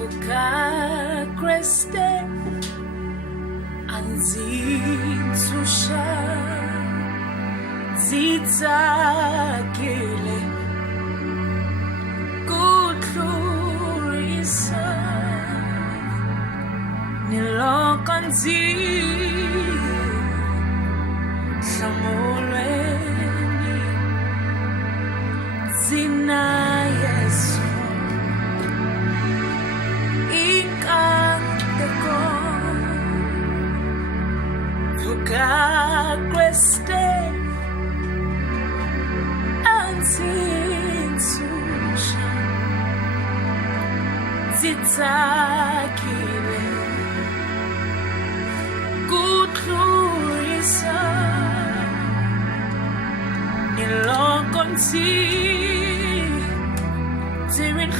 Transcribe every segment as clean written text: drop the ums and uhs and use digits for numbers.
Vuka Kriste anzitsusha zidzakile kudlulisa nilokanzi hlamulweni zina Yesu ikanteko Vuka Kriste anzitsusha zidzakile kudlulisa nilokanzi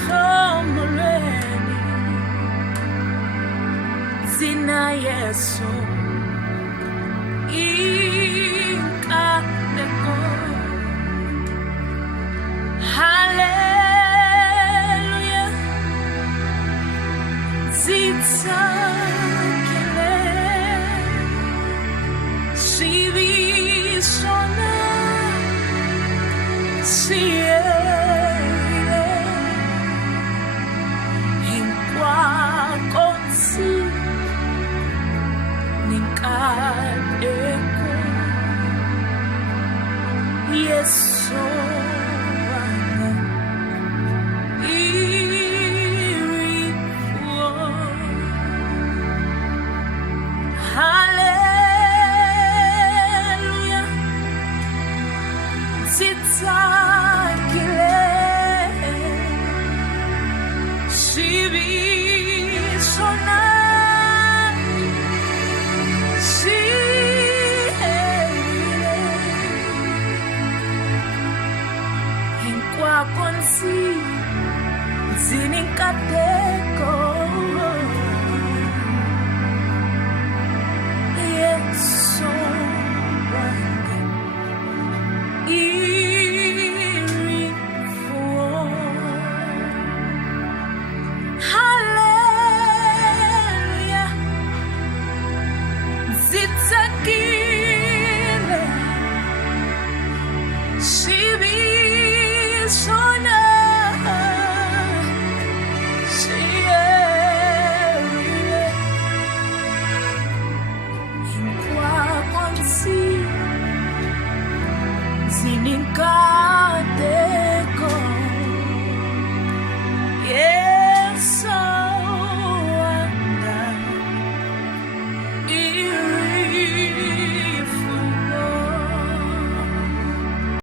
hlamulweni zina Yesu ikanteko Hallelujah zidzakile sivishona siyele hinkwakonsi ninkadeko Yesu Hallelujah zidzakile sivishona siyele hinkwakonsi zininkadeko